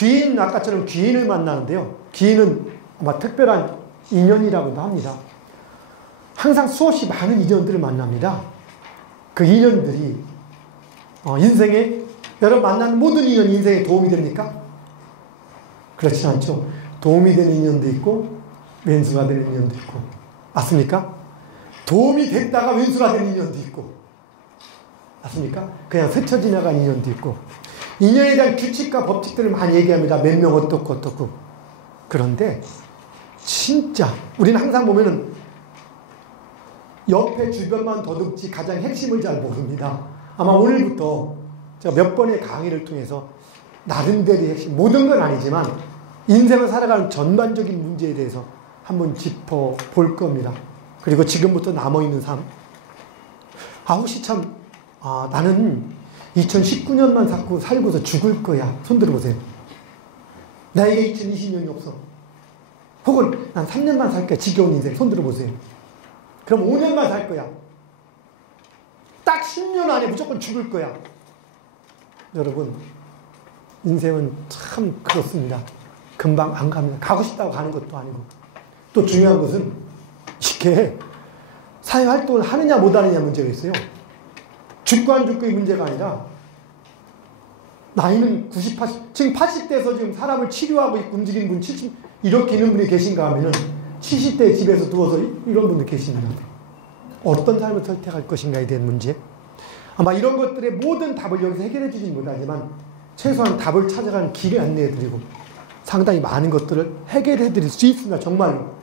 귀인, 아까처럼 귀인을 만나는데요. 귀인은 아마 특별한 인연이라고도 합니다. 항상 수없이 많은 인연들을 만납니다. 그 인연들이 인생에, 여러분 만나는 모든 인연이 인생에 도움이 됩니까? 그렇지 않죠. 도움이 되는 인연도 있고 왼수가 되는 인연도 있고, 맞습니까? 도움이 됐다가 왼수가 되는 인연도 있고, 맞습니까? 그냥 스쳐 지나간 인연도 있고, 인연에 대한 규칙과 법칙들을 많이 얘기합니다. 몇 명 어떻고. 그런데 진짜 우리는 항상 보면은 옆에 주변만 더듬지 가장 핵심을 잘 모릅니다. 아마 오늘부터 제가 몇 번의 강의를 통해서 나름대로의 핵심, 모든 건 아니지만 인생을 살아가는 전반적인 문제에 대해서 한번 짚어볼 겁니다. 그리고 지금부터 남아있는 삶. 혹시 참, 나는 2019년만 살고서 죽을 거야. 손 들어보세요. 나에게 2020년이 없어. 혹은 난 3년만 살 거야. 지겨운 인생. 손 들어보세요. 그럼 5년만 살 거야. 딱 10년 안에 무조건 죽을 거야. 여러분, 인생은 참 그렇습니다. 금방 안 갑니다. 가고 싶다고 가는 것도 아니고. 또 중요한 것은 이게 사회활동을 하느냐 못하느냐 문제가 있어요. 죽고 안 죽고의 문제가 아니라 나이는 90, 80, 지금 80대에서 지금 사람을 치료하고 있고 움직이는 분 70, 이렇게 있는 분이 계신가 하면은 70대 집에서 누워서 이런 분들 계십니다. 어떤 삶을 선택할 것인가에 대한 문제. 아마 이런 것들의 모든 답을 여기서 해결해 주진 못하지만 최소한 답을 찾아가는 길을 안내해 드리고 상당히 많은 것들을 해결해 드릴 수 있습니다. 정말로.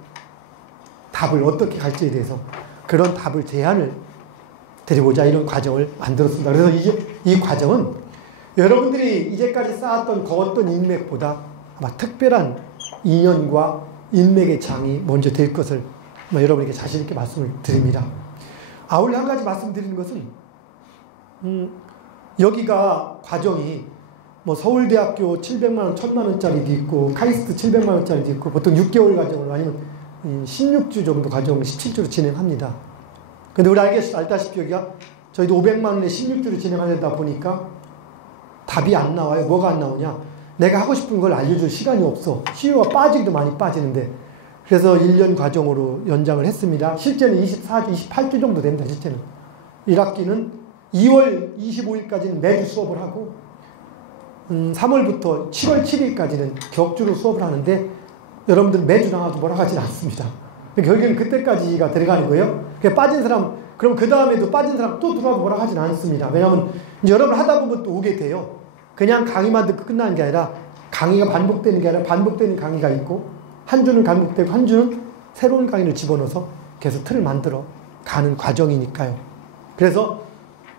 답을 어떻게 갈지에 대해서 그런 답을 제안을 드리고자 이런 과정을 만들었습니다. 그래서 이 과정은 여러분들이 이제까지 쌓았던 그 어떤 인맥보다 아마 특별한 인연과 인맥의 장이 먼저 될 것을 여러분에게 자신 있게 말씀을 드립니다. 아울러 한 가지 말씀드리는 것은 여기가 과정이 서울대학교 700만 원, 1000만 원짜리도 있고 카이스트 700만 원짜리도 있고 보통 6개월 과정으로 아니면 16주 정도 과정을 17주로 진행합니다. 근데 우리 알다시피 여기가 저희도 500만 원에 16주를 진행하려다 보니까 답이 안 나와요. 뭐가 안 나오냐? 내가 하고 싶은 걸 알려줄 시간이 없어. 시효가 빠지기도 많이 빠지는데. 그래서 1년 과정으로 연장을 했습니다. 실제는 24주, 28주 정도 됩니다. 실제는. 1학기는 2월 25일까지는 매주 수업을 하고 3월부터 7월 7일까지는 격주로 수업을 하는데 여러분들 매주 나와도 뭐라고 하진 않습니다. 결국에는 그때까지가 들어가는 거예요. 빠진 사람, 그럼 그 다음에도 빠진 사람 또 들어와도 뭐라고 하진 않습니다. 왜냐하면 여러분 하다 보면 또 오게 돼요. 그냥 강의만 듣고 끝나는 게 아니라 강의가 반복되는 게 아니라 반복되는 강의가 있고 한 주는 반복되고 한 주는 새로운 강의를 집어넣어서 계속 틀을 만들어 가는 과정이니까요. 그래서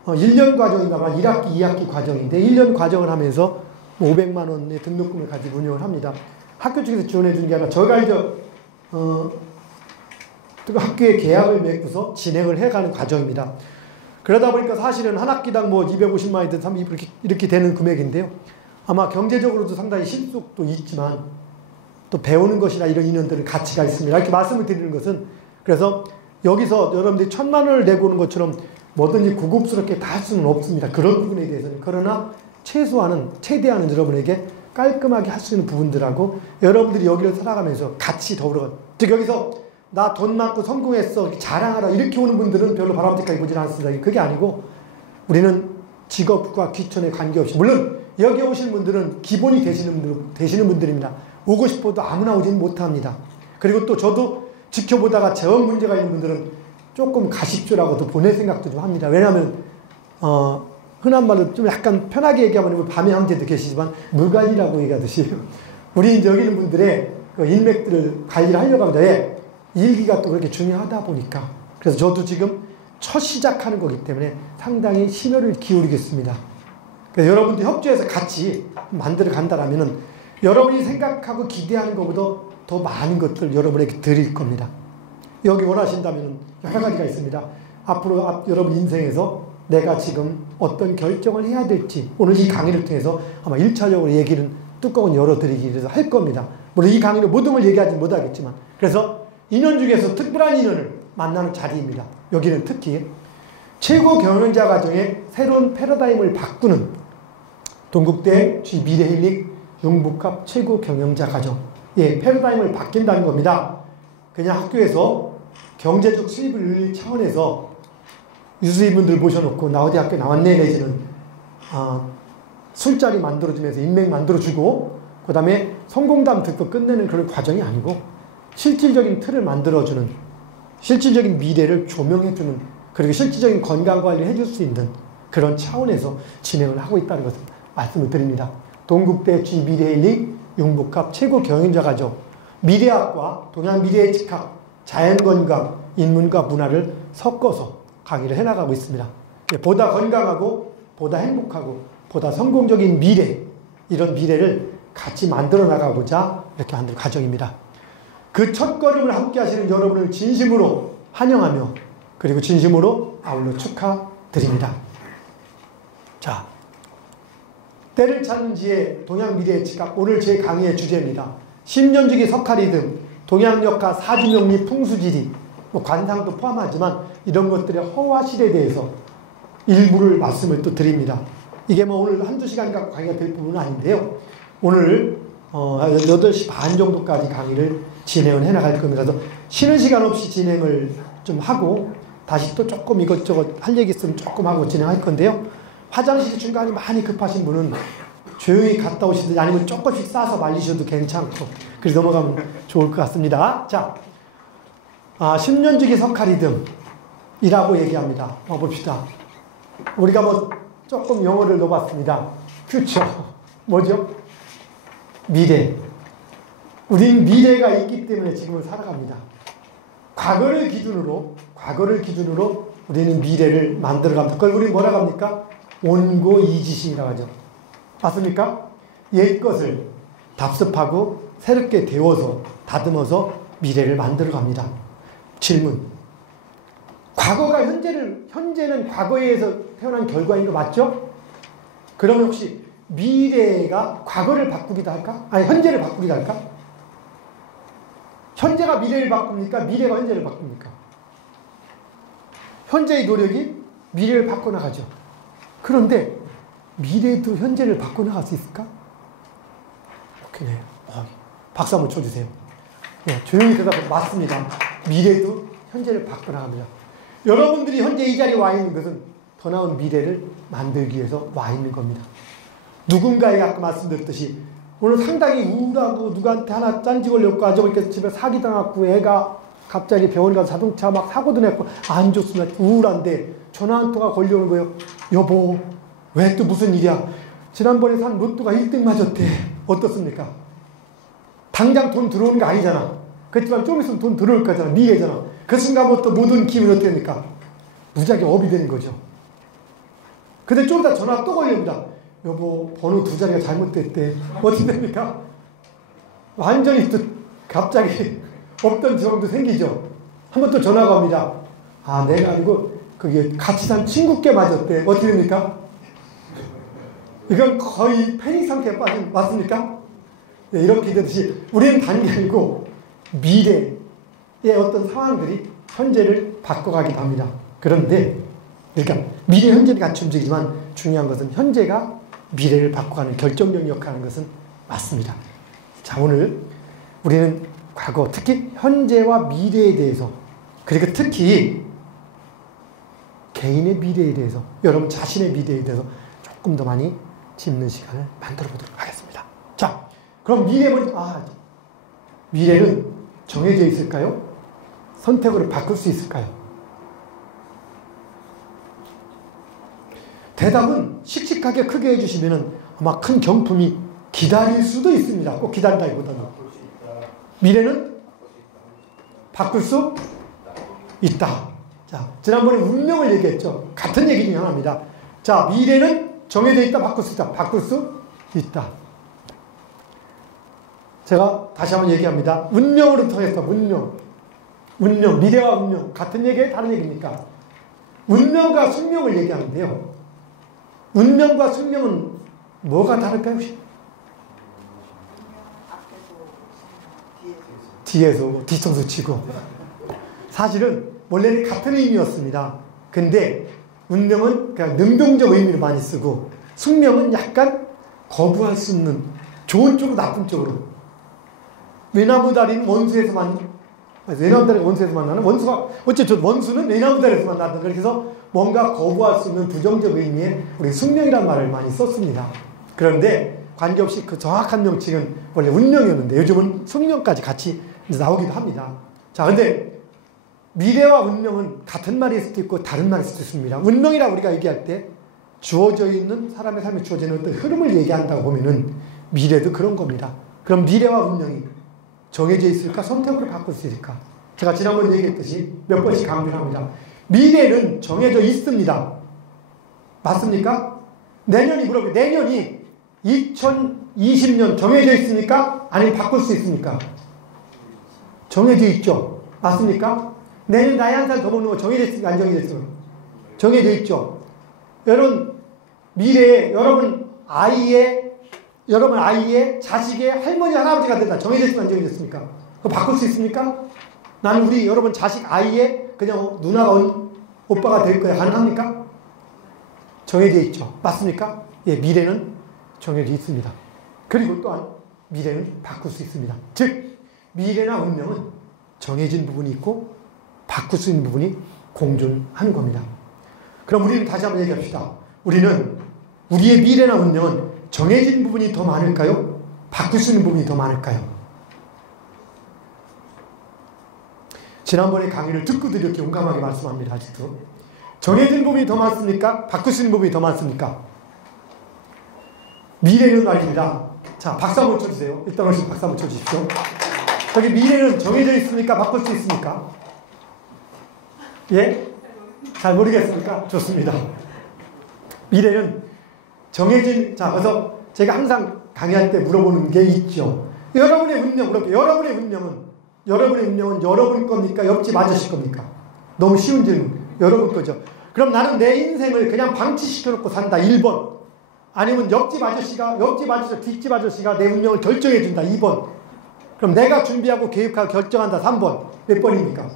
1년 과정인가 봐. 1학기, 2학기 과정인데 1년 과정을 하면서 500만 원의 등록금을 가지고 운영을 합니다. 학교 측에서 지원해 주는 게 아니라 저희가 이제 학교에 계약을 맺고서 진행을 해가는 과정입니다. 그러다 보니까 사실은 한 학기당 250만 원이든 이렇게 되는 금액인데요. 아마 경제적으로도 상당히 실속도 있지만 또 배우는 것이나 이런 인연들은 가치가 있습니다. 이렇게 말씀을 드리는 것은 그래서 여기서 여러분들이 1000만 원을 내고 오는 것처럼 뭐든지 고급스럽게 다 할 수는 없습니다. 그런 부분에 대해서는. 그러나 최대한은 여러분에게 깔끔하게 할 수 있는 부분들하고 여러분들이 여기를 살아가면서 같이 더불어. 즉 여기서 나 돈 많고 성공했어 자랑하라 이렇게 오는 분들은 별로 바람직하게 보지는 않습니다. 그게 아니고 우리는 직업과 귀천에 관계없이 물론 여기 오신 분들은 기본이 되시는 분들입니다. 오고 싶어도 아무나 오지는 못합니다. 그리고 또 저도 지켜보다가 정 문제가 있는 분들은 조금 가십시오라고도 보낼 생각도 좀 합니다. 왜냐하면 흔한 말로 좀 약간 편하게 얘기하면 밤의 형제도 계시지만 물관리라고 얘기하듯이 우리 여기 있는 분들의 그 인맥들을 관리를 하려고 합니다. 왜? 일기가 또 그렇게 중요하다 보니까. 그래서 저도 지금 첫 시작하는 거기 때문에 상당히 심혈을 기울이겠습니다. 그래서 여러분들 협조해서 같이 만들어 간다라면은 여러분이 생각하고 기대하는 것보다 더 많은 것들 여러분에게 드릴 겁니다. 여기 원하신다면 여러 가지가 있습니다. 앞으로 여러분 인생에서 내가 지금 어떤 결정을 해야 될지 오늘 이 강의를 통해서 아마 1차적으로 얘기는 뚜껑은 열어드리기 위해서 할 겁니다. 물론 이 강의는 모든 걸 얘기하지 못하겠지만 그래서 인연 중에서 특별한 인연을 만나는 자리입니다. 여기는 특히 최고 경영자 과정의 새로운 패러다임을 바꾸는 동국대 미래힐링 융복합 최고 경영자 과정. 예, 패러다임을 바뀐다는 겁니다. 그냥 학교에서 경제적 수입을 늘릴 차원에서 유수인분들 모셔놓고 나 어디 학교 나왔네 내지는 술자리 만들어주면서 인맥 만들어주고 그 다음에 성공담 듣고 끝내는 그런 과정이 아니고 실질적인 틀을 만들어주는, 실질적인 미래를 조명해주는, 그리고 실질적인 건강관리를 해줄 수 있는 그런 차원에서 진행을 하고 있다는 것을 말씀을 드립니다. 동국대 G미래일링 융복합 최고 경영자 과정, 미래학과 동양미래의 직학, 자연건강, 인문과 문화를 섞어서 강의를 해나가고 있습니다. 보다 건강하고 보다 행복하고 보다 성공적인 미래, 이런 미래를 같이 만들어 나가고자 이렇게 만든 과정입니다. 그 첫걸음을 함께 하시는 여러분을 진심으로 환영하며 그리고 진심으로 아울러 축하드립니다. 자, 때를 찾는 지혜 동양미래의 직학, 오늘 제 강의의 주제입니다. 10년주기 석가리즘, 동양역학, 사주명리, 풍수지리, 관상도 포함하지만 이런 것들의 허와실에 대해서 일부를 말씀을 또 드립니다. 이게 뭐 오늘 한두 시간간 강의가 될 부분은 아닌데요. 오늘 8시 반 정도까지 강의를 진행을 해나갈 겁니다. 그래서 쉬는 시간 없이 진행을 좀 하고 다시 또 조금 이것저것 할 얘기 있으면 조금 하고 진행할 건데요. 화장실 중간에 많이 급하신 분은 조용히 갔다 오시든지 아니면 조금씩 싸서 말리셔도 괜찮고 그래서 넘어가면 좋을 것 같습니다. 자, 10년주기 석가리즘이라고 얘기합니다. 봅시다. 우리가 뭐 조금 영어를 넣어봤습니다. 퓨처. 뭐죠? 미래. 우린 미래가 있기 때문에 지금을 살아갑니다. 과거를 기준으로 우리는 미래를 만들어갑니다. 그걸 우리는 뭐라고 합니까? 온고이지심이라고 하죠. 맞습니까? 옛 것을 답습하고 새롭게 데워서 다듬어서 미래를 만들어갑니다. 질문. 과거가 현재는 과거에 의해서 태어난 결과인 거 맞죠? 그러면 혹시 미래가 과거를 바꾸기도 할까? 아니, 현재를 바꾸기도 할까? 현재가 미래를 바꿉니까? 미래가 현재를 바꿉니까? 현재의 노력이 미래를 바꿔나가죠. 그런데 미래도 현재를 바꿔나갈 수 있을까? 오케이. 박수 한번 쳐주세요. 네, 조용히 대답하면 맞습니다. 미래도 현재를 바꿔나갑니다. 여러분들이 현재 이 자리에 와 있는 것은 더 나은 미래를 만들기 위해서 와 있는 겁니다. 누군가에게 아까 말씀드렸듯이 오늘 상당히 우울하고 누구한테 하나 짠지 걸렸고 아저씨께서 집에 사기당했고 애가 갑자기 병원 가서 자동차 막 사고도 냈고 안 좋습니다. 우울한데 전화 한 통화 걸려오는 거예요. 여보, 왜 또 무슨 일이야? 지난번에 산 로또가 1등 맞았대. 어떻습니까? 당장 돈 들어오는 거 아니잖아. 그렇지만 좀 있으면 돈 들어올 거잖아. 미래잖아. 그 순간부터 모든 기분이 어떻게 됩니까? 무지하게 업이 되는 거죠. 근데 좀 이따 전화 또 걸립니다. 여보, 번호 2자리가 잘못됐대. 어떻게 됩니까? 완전히 또 갑자기 없던 정도 생기죠. 한번 또 전화가 옵니다. 아, 내가 아니고 그게 같이 산 친구께 맞았대. 어떻게 됩니까? 이건 거의 패닉 상태에 빠진, 맞습니까? 네, 이렇게 되듯이 우리는 단계 아니고 미래의 어떤 상황들이 현재를 바꿔가기도 합니다. 그런데 그러니까 미래 현재는 같이 움직이지만 중요한 것은 현재가 미래를 바꿔가는 결정적 역할을 하는 것은 맞습니다. 자, 오늘 우리는 과거, 특히 현재와 미래에 대해서, 그리고 특히 개인의 미래에 대해서, 여러분 자신의 미래에 대해서 조금 더 많이 짚는 시간을 만들어 보도록 하겠습니다. 자, 그럼 미래는 정해져 있을까요? 선택으로 바꿀 수 있을까요? 대답은 씩씩하게 크게 해주시면 아마 큰 경품이 기다릴 수도 있습니다. 꼭 기다린다기보다는. 미래는 바꿀 수 있다. 자, 지난번에 운명을 얘기했죠. 같은 얘기 중에 하나입니다. 자, 미래는 정해져 있다, 바꿀 수 있다. 바꿀 수 있다. 제가 다시 한번 얘기합니다. 운명으로 통해서 운명, 미래와 운명 같은 얘기예요? 다른 얘기입니까? 운명과 숙명을 얘기하는데요. 운명과 숙명은 뭐가 다를까요? 뒤에서 뒤통수 치고. 사실은 원래는 같은 의미였습니다. 근데 운명은 그냥 능동적 의미를 많이 쓰고 숙명은 약간 거부할 수 없는 좋은 쪽으로 나쁜 쪽으로. 외나무다리는 원수에서 외나무다리가 원수에서 만나는 원수가 어쨌든 원수는 외나무다리에서 만난다. 그래서 뭔가 거부할 수 있는 부정적 의미의 우리 숙명이라는 말을 많이 썼습니다. 그런데 관계없이 그 정확한 명칭은 원래 운명이었는데 요즘은 숙명까지 같이 나오기도 합니다. 자, 근데 미래와 운명은 같은 말일 수도 있고 다른 말일 수도 있습니다. 운명이라고 우리가 얘기할 때 주어져 있는 사람의 삶에 주어지는 어떤 흐름을 얘기한다고 보면은 미래도 그런 겁니다. 그럼 미래와 운명이 정해져 있을까? 선택으로 바꿀 수 있을까? 제가 지난번에 얘기했듯이 몇 번씩 강조합니다. 미래는 정해져 있습니다. 맞습니까? 내년이 물어보면 내년이 2020년 정해져 있습니까? 아니면 바꿀 수 있습니까? 정해져 있죠. 맞습니까? 내년 나이 한 살 더 먹는 거 정해져 있습니까? 안 정해져 있습니까? 정해져 있죠. 여러분 미래에 여러분 아이의 자식의 할머니 할아버지가 된다. 정해져 있습니까? 안 정해져 있습니까? 그거 바꿀 수 있습니까? 나는 우리 여러분 자식 아이의 그냥 누나가 오빠가 될 거야. 가능합니까? 정해져 있죠. 맞습니까? 예, 미래는 정해져 있습니다. 그리고 또한 미래는 바꿀 수 있습니다. 즉 미래나 운명은 정해진 부분이 있고 바꿀 수 있는 부분이 공존하는 겁니다. 그럼 우리는 다시 한번 얘기합시다. 우리는 우리의 미래나 운명은 정해진 부분이 더 많을까요? 바꿀 수 있는 부분이 더 많을까요? 지난번에 강의를 듣고도 이렇게 용감하게 말씀합니다. 아직도. 정해진 부분이 더 많습니까? 바꿀 수 있는 부분이 더 많습니까? 미래는 말입니다. 자, 박수 한번 쳐주세요. 일단 어르신 박수 한번 쳐주십시오. 저기 미래는 정해져 있습니까? 바꿀 수 있습니까? 예? 잘 모르겠습니까? 좋습니다. 미래는 정해진, 자, 그래서 제가 항상 강의할 때 물어보는 게 있죠. 여러분의 운명, 그렇게 여러분의 운명은 여러분 겁니까? 옆집 아저씨 겁니까? 너무 쉬운 질문. 여러분 거죠. 그럼 나는 내 인생을 그냥 방치시켜놓고 산다. 1번. 아니면 뒷집 아저씨가 내 운명을 결정해준다. 2번. 그럼 내가 준비하고 계획하고 결정한다. 3번. 몇 번입니까?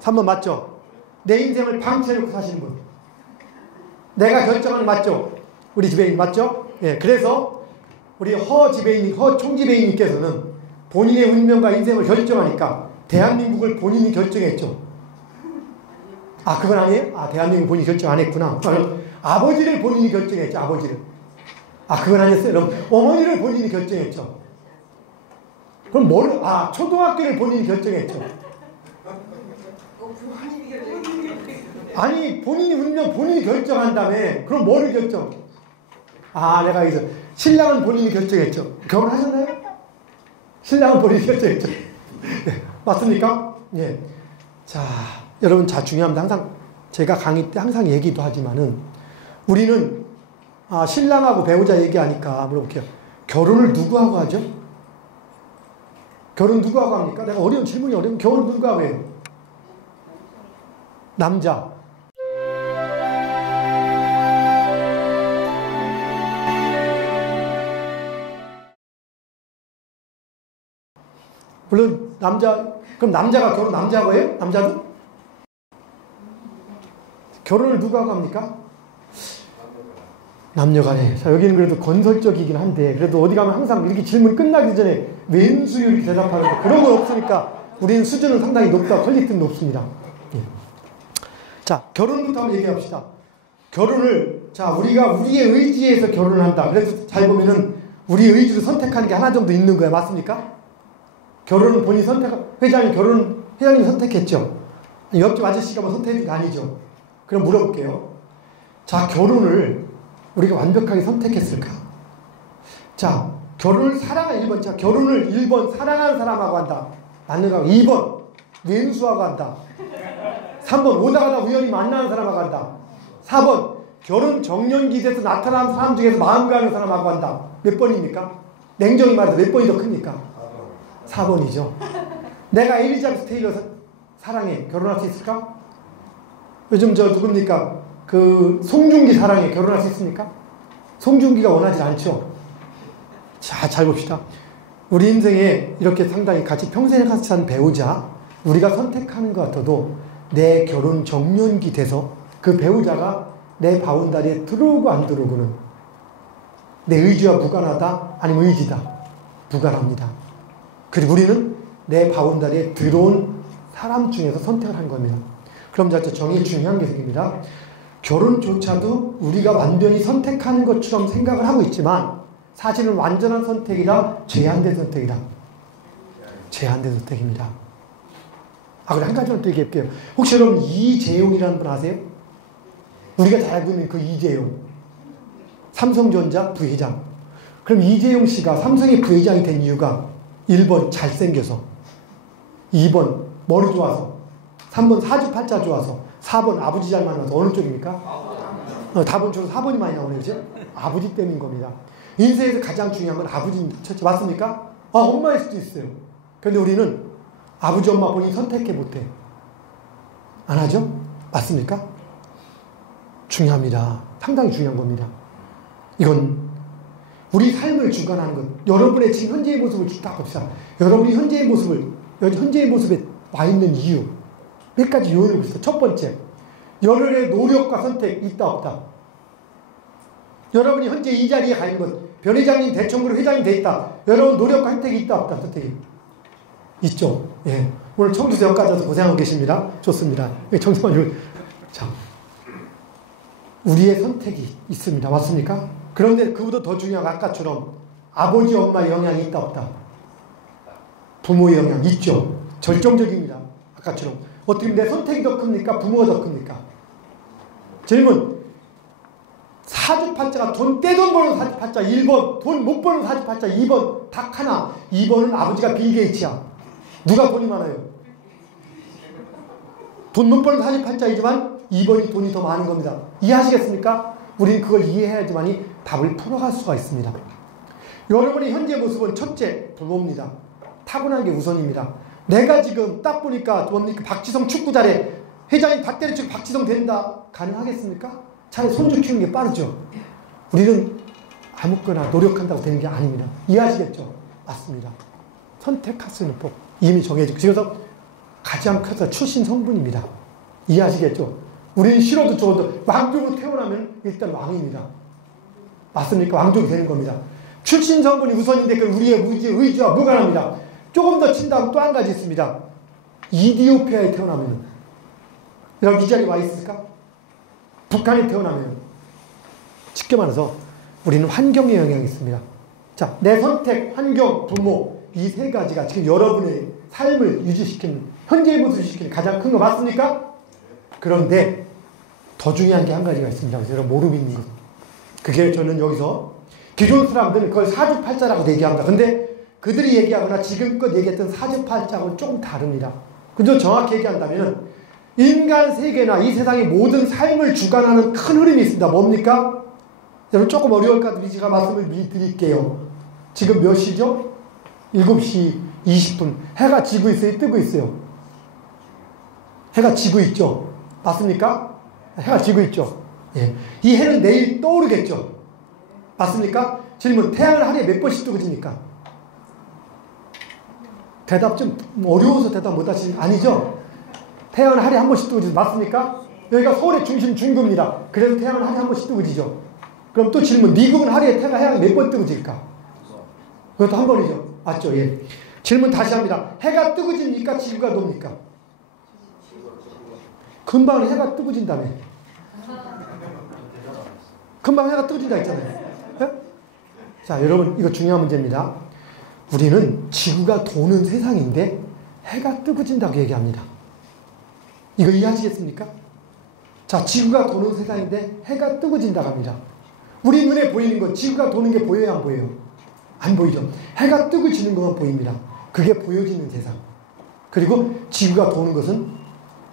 3번 맞죠? 내 인생을 방치해놓고 사시는 분. 내가 결정하는 맞죠? 우리 지배인 맞죠? 예, 그래서 우리 허 총지배인님께서는 본인의 운명과 인생을 결정하니까 대한민국을 본인이 결정했죠. 아, 그건 아니에요? 아, 대한민국 본인이 결정 안 했구나. 아버지를 본인이 결정했죠. 아버지를. 아, 그건 아니었어요. 그럼 어머니를 본인이 결정했죠. 그럼 뭐를? 아, 초등학교를 본인이 결정했죠. 아니, 본인이 운명 본인이 결정한 다음에 그럼 뭐를 결정? 아, 내가 여기서 신랑은 본인이 결정했죠. 결혼하셨나요? 신랑은 본인이 결정했죠. 네, 맞습니까? 예. 자, 여러분, 자, 중요합니다. 항상 제가 강의 때 항상 얘기도 하지만은 우리는 신랑하고 배우자 얘기하니까 물어볼게요. 결혼을 누구하고 하죠? 결혼 누구하고 합니까? 내가 질문이 어려우면 결혼 누구하고 해요? 남자. 물론 그럼 남자가 결혼 남자하고 해요? 남자도? 결혼을 누구하고 합니까? 남녀간에. 자, 여기는 그래도 건설적이긴 한데 그래도 어디 가면 항상 이렇게 질문 끝나기 전에 왼수 이렇게 대답하는데 그런 건 없으니까 우리는 수준은 상당히 높다. 퀄리티는 높습니다. 예. 자, 결혼부터 한번 얘기합시다. 결혼을, 자, 우리가 우리의 의지에서 결혼을 한다. 그래서 잘 보면은 우리의 의지로 선택하는 게 하나 정도 있는 거예요. 맞습니까? 결혼은 본인이 회장님이 선택했죠. 옆집 아저씨가 뭐 선택한 게 아니죠. 그럼 물어볼게요. 자, 결혼을 우리가 완벽하게 선택했을까? 자, 결혼을 사랑하는 1번. 자, 결혼을 1번 사랑하는 사람하고 한다. 맞는 거. 2번 왼수하고 한다. 3번 오다가다 우연히 만나는 사람하고 한다. 4번 결혼 정년기 돼서 나타나는 사람 중에서 마음 가는 사람하고 한다. 몇 번입니까? 냉정히 말해서 몇 번이 더 큽니까? 4번이죠. 내가 엘리자베스 테일러 사랑해. 결혼할 수 있을까? 요즘 누굽니까? 송중기 사랑해. 결혼할 수 있습니까? 송중기가 원하지 않죠. 자, 잘 봅시다. 우리 인생에 이렇게 상당히 같이 평생을 같이 산 배우자, 우리가 선택하는 것 같아도 내 결혼 정년기 돼서 그 배우자가 내 바운다리에 들어오고 안 들어오고는 내 의지와 무관하다? 아니면 의지다? 무관합니다. 그리고 우리는 내 바운다리에 들어온 사람 중에서 선택을 한 겁니다. 그럼 자, 정의 중요한 게 생깁니다. 결혼조차도 우리가 완전히 선택하는 것처럼 생각을 하고 있지만 사실은 완전한 선택이다, 제한된 선택이다. 제한된 선택입니다. 그래, 한 가지만 또 얘기할게요. 혹시 여러분 이재용이라는 분 아세요? 우리가 잘 알고 있는 그 이재용. 삼성전자 부회장. 그럼 이재용 씨가 삼성의 부회장이 된 이유가 1번 잘생겨서, 2번 머리 좋아서, 3번 사주팔자 좋아서, 4번 아버지 잘 만나서. 어느 쪽입니까? 답은 주로 4번이 많이 나오네요. 그죠? 아버지 때문인 겁니다. 인생에서 가장 중요한 건 아버지 첫째. 맞습니까? 엄마일 수도 있어요. 그런데 우리는 아버지 엄마 본인이 선택해 못해. 안 하죠? 맞습니까? 중요합니다. 상당히 중요한 겁니다. 이건 우리 삶을 주관하는 것. 여러분의 지금 현재의 모습을 딱 봅시다. 여러분이 현재의 모습에 와 있는 이유. 몇 가지 요인을 봅시다. 첫 번째, 여러분의 노력과 선택 있다 없다. 여러분이 현재 이 자리에 가 있는 것, 변회장님, 대총그룹 회장이 돼 있다. 여러분 노력과 혜택이 있다 없다. 선택이 있죠. 예. 오늘 청주대학까지 와서 고생하고 계십니다. 좋습니다. 청주대학. 자, 우리의 선택이 있습니다. 맞습니까? 그런데 그보다 더 중요한 아까처럼 아버지 엄마의 영향이 있다 없다. 부모의 영향 있죠. 절정적입니다. 아까처럼 어떻게 내 선택이 더 큽니까? 부모가 더 큽니까? 질문. 사주팔자가 떼돈 버는 사주팔자 1번, 돈 못 버는 사주팔자 2번, 딱 하나. 2번은 아버지가 빌 게이츠야. 누가 돈이 많아요? 돈 못 버는 사주팔자이지만 2번이 돈이 더 많은 겁니다. 이해하시겠습니까? 우리는 그걸 이해해야지만이 답을 풀어갈 수가 있습니다. 여러분의 현재 모습은 첫째, 부모입니다. 타고난 게 우선입니다. 내가 지금 딱 보니까 뭡니까? 박지성 축구 잘해. 회장이 다 때려치고 박지성 된다. 가능하겠습니까? 차라리 손주 키우는 게 빠르죠. 우리는 아무거나 노력한다고 되는 게 아닙니다. 이해하시겠죠? 맞습니다. 선택할 수 있는 법 이미 정해지고, 그래서 가장 커서 출신 성분입니다. 이해하시겠죠? 우리는 싫어도 좋아도 왕족으로 태어나면 일단 왕입니다. 맞습니까? 왕족이 되는 겁니다. 출신 성분이 우선인데 그 우리의 의지와 무관합니다. 조금 더 친다면 또 한 가지 있습니다. 이디오피아에 태어나면, 여러분 이 자리에 와 있을까? 북한에 태어나면, 쉽게 말해서 우리는 환경의 영향이 있습니다. 자, 내 선택, 환경, 부모, 이 세 가지가 지금 여러분의 삶을 유지시키는, 현재의 모습을 유지시키는 가장 큰 거 맞습니까? 그런데 더 중요한 게 한 가지가 있습니다. 그래서 여러분 모르고 있는 것. 그게 저는 여기서 기존 사람들은 그걸 사주팔자라고 얘기합니다. 근데 그들이 얘기하거나 지금껏 얘기했던 사주팔자하고는 조금 다릅니다. 근데 정확히 얘기한다면 인간 세계나 이 세상의 모든 삶을 주관하는 큰 흐름이 있습니다. 뭡니까? 여러분 조금 어려울까 제가 말씀을 미리 드릴게요. 지금 몇 시죠? 7시 20분. 해가 지고 있어요? 뜨고 있어요? 해가 지고 있죠? 맞습니까? 해가 지고 있죠? 예. 이 해는 내일 떠오르겠죠? 맞습니까? 질문. 태양은 하루에 몇 번씩 뜨고 집니까? 대답 좀 어려워서 대답 못 하시는, 아니죠? 태양은 하루에 한 번씩 뜨고 지죠? 맞습니까? 여기가 서울의 중심 중구입니다. 그래서 태양은 하루에 한 번씩 뜨고 지죠? 그럼 또 질문. 미국은 하루에 태양이 몇 번 뜨고 질까? 그것도 한 번이죠? 맞죠? 예. 질문 다시 합니다. 해가 뜨고 집니까? 지구가 돕니까? 금방 해가 뜨고 진다며. 금방 해가 뜨고 진다 했잖아요. 예? 자, 여러분 이거 중요한 문제입니다. 우리는 지구가 도는 세상인데 해가 뜨고 진다고 얘기합니다. 이거 이해하시겠습니까? 자, 지구가 도는 세상인데 해가 뜨고 진다고 합니다. 우리 눈에 보이는 건 지구가 도는 게 보여요, 안 보여요? 안 보이죠. 해가 뜨고 지는 것만 보입니다. 그게 보여지는 세상. 그리고 지구가 도는 것은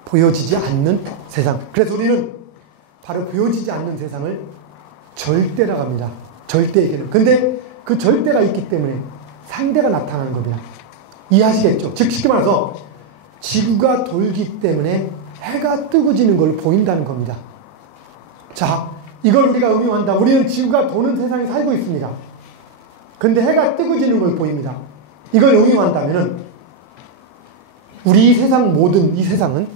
보여지지 않는 세상. 그래서 우리는 바로 보여지지 않는 세상을 절대라고 합니다. 절대의 개념. 근데 그 절대가 있기 때문에 상대가 나타나는 겁니다. 이해하시겠죠? 즉 쉽게 말해서 지구가 돌기 때문에 해가 뜨고 지는 걸 보인다는 겁니다. 자, 이걸 우리가 응용한다. 우리는 지구가 도는 세상에 살고 있습니다. 근데 해가 뜨고 지는 걸 보입니다. 이걸 응용한다면 우리 세상 모든 이 세상은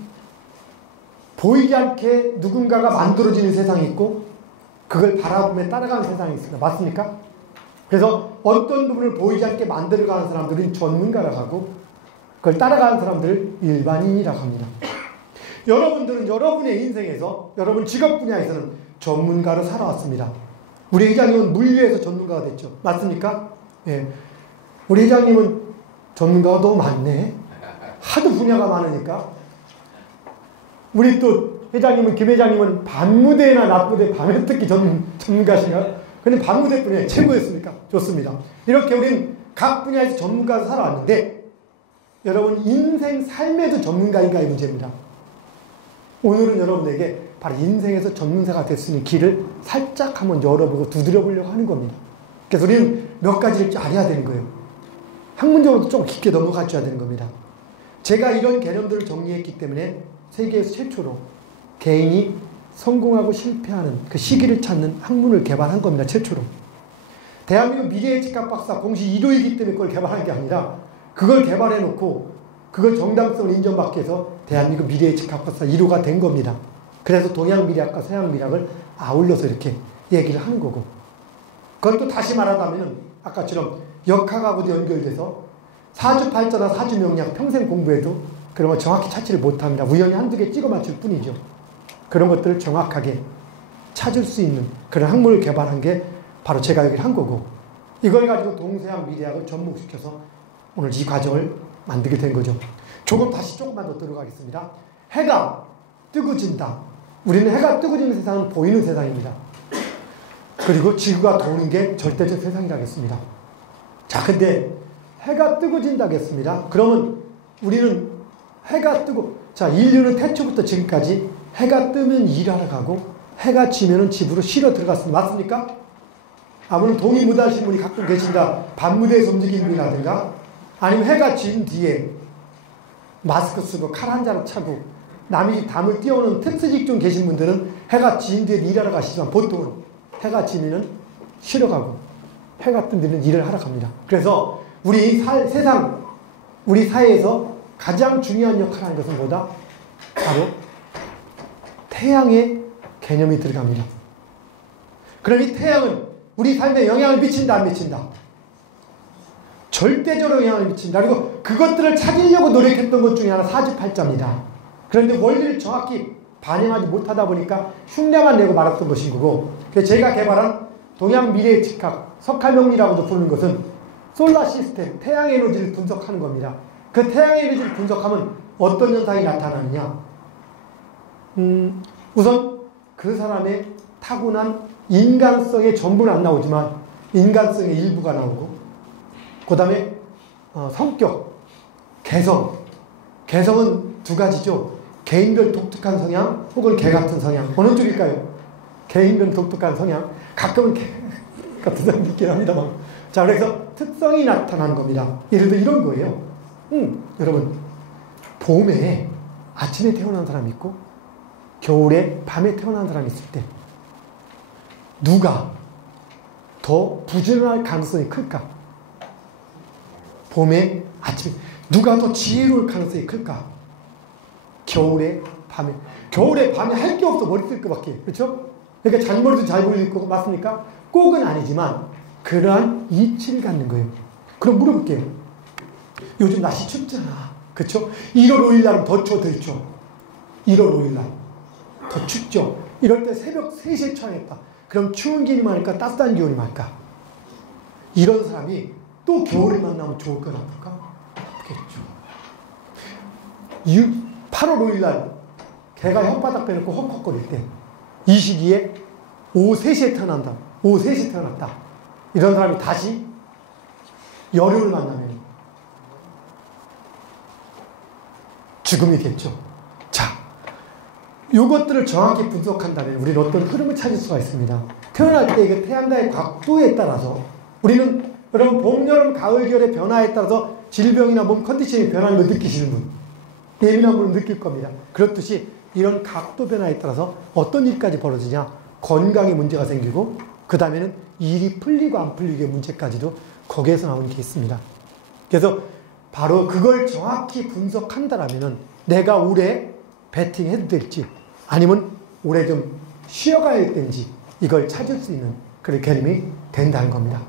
보이지 않게 누군가가 만들어지는 세상이 있고 그걸 바라보며 따라가는 세상이 있습니다. 맞습니까? 그래서 어떤 부분을 보이지 않게 만들어가는 사람들은 전문가라고 하고 그걸 따라가는 사람들을 일반인이라고 합니다. 여러분들은 여러분의 인생에서 여러분 직업 분야에서는 전문가로 살아왔습니다. 우리 회장님은 물류에서 전문가가 됐죠. 맞습니까? 예. 우리 회장님은 전문가가 너무 많네. 하도 분야가 많으니까. 우리 또 회장님은, 김 회장님은 밤무대나 낮무대, 밤에 특히 전문가신가요? 근데 밤무대 분야에 최고였습니까? 좋습니다. 이렇게 우리는 각 분야에서 전문가로 살아왔는데 여러분 인생 삶에도 전문가인가의 문제입니다. 오늘은 여러분에게 바로 인생에서 전문가가 될 수 있는 길을 살짝 한번 열어보고 두드려보려고 하는 겁니다. 그래서 우리는 몇 가지를 알아야 되는 거예요. 학문적으로도 좀 깊게 넘어가 줘야 되는 겁니다. 제가 이런 개념들을 정리했기 때문에 세계에서 최초로 개인이 성공하고 실패하는 그 시기를 찾는 학문을 개발한 겁니다. 최초로. 대한민국 미래예측학 박사 공식 1호이기 때문에 그걸 개발한 게 아니라 그걸 개발해놓고 그걸 정당성을 인정받기 위해서 대한민국 미래예측학 박사 1호가 된 겁니다. 그래서 동양미래학과 서양미래학을 아울러서 이렇게 얘기를 하는 거고 그건 또 다시 말하자면 아까처럼 역학하고도 연결돼서 사주팔자나 사주명리학 평생 공부해도 그런 거 정확히 찾지를 못합니다. 우연히 한두 개 찍어 맞출 뿐이죠. 그런 것들을 정확하게 찾을 수 있는 그런 학문을 개발한 게 바로 제가 여기를 한 거고 이걸 가지고 동서양 미래학을 접목시켜서 오늘 이 과정을 만들게 된 거죠. 조금만 더 들어가겠습니다. 해가 뜨고 진다. 우리는 해가 뜨고 지는 세상은 보이는 세상입니다. 그리고 지구가 도는 게 절대적 세상이라겠습니다. 자, 근데 해가 뜨고 진다겠습니다. 그러면 우리는 해가 뜨고, 자, 인류는 태초부터 지금까지 해가 뜨면 일하러 가고 해가 지면은 집으로 쉬러 들어갔습니다. 맞습니까? 아무런 동의 못하시는 분이 가끔 계신다. 밤무대에서 움직이는 분이라든가 아니면 해가 진 뒤에 마스크 쓰고 칼 한 자루 차고 남의 집 담을 띄워오는 특수직 중 계신 분들은 해가 진 뒤에 일하러 가시지만 보통은 해가 지면은 쉬러 가고 해가 뜬 뒤는 일을 하러 갑니다. 그래서 우리 세상, 우리 사회에서 가장 중요한 역할을 하는 것은 뭐다? 바로 태양의 개념이 들어갑니다. 그럼 이 태양은 우리 삶에 영향을 미친다, 안 미친다? 절대적으로 영향을 미친다. 그리고 그것들을 찾으려고 노력했던 것 중에 하나 사주팔자입니다. 그런데 원리를 정확히 반영하지 못하다 보니까 흉내만 내고 말았던 것인 거고 그래서 제가 개발한 동양미래예측학, 석가명리라고도 부르는 것은 솔라 시스템, 태양 에너지를 분석하는 겁니다. 그 태양 에너지를 분석하면 어떤 현상이 나타나느냐? 우선 그 사람의 타고난 인간성의 전부는 안 나오지만 인간성의 일부가 나오고 그 다음에 성격, 개성은 두 가지죠. 개인별 독특한 성향 혹은 개 같은 성향. 어느 쪽일까요? 개인별 독특한 성향. 가끔은 개 같은 사람이 있긴 합니다만. 자, 그래서 특성이 나타나는 겁니다. 예를 들어 이런 거예요. 여러분, 봄에 아침에 태어난 사람이 있고 겨울에 밤에 태어난 사람이 있을 때 누가 더 부지런할 가능성이 클까? 봄에 아침에 누가 더 지혜로울 가능성이 클까? 겨울에 밤에. 겨울에 밤에 할 게 없어. 머리 쓸 것밖에. 그렇죠? 그러니까 잔머리도 잘 보일 거 맞습니까? 꼭은 아니지만 그러한 이치를 갖는 거예요. 그럼 물어볼게요. 요즘 날씨 춥잖아. 그렇죠? 1월 5일 날은 더 추워, 덜 추워? 1월 5일 날 더 춥죠? 이럴 때 새벽 3시에 쳐야겠다. 그럼 추운 기운이 많을까? 따뜻한 기운이 많을까? 이런 사람이 또 겨울을 만나면 좋을 건 아플까? 아프겠죠. 8월 5일 날 개가 혓바닥 빼놓고 헉헉거릴 때 이 시기에 오후 3시에 태어난다. 오후 3시에 태어났다. 이런 사람이 다시 여름을 만나면 죽음이겠죠. 자, 요것들을 정확히 분석한다면 우리는 어떤 흐름을 찾을 수가 있습니다. 태어날 때 그 태양과의 각도에 따라서 우리는 여러분 봄, 여름, 가을, 겨울의 변화에 따라서 질병이나 몸 컨디션이 변하는 걸 느끼시는 분, 예민한 분은 느낄 겁니다. 그렇듯이 이런 각도 변화에 따라서 어떤 일까지 벌어지냐? 건강에 문제가 생기고 그 다음에는 일이 풀리고 안 풀리고의 문제까지도 거기에서 나오는 게 있습니다. 그래서 바로 그걸 정확히 분석한다라면 내가 올해 배팅해도 될지 아니면 올해 좀 쉬어가야 될지 이걸 찾을 수 있는 그런 개념이 된다는 겁니다.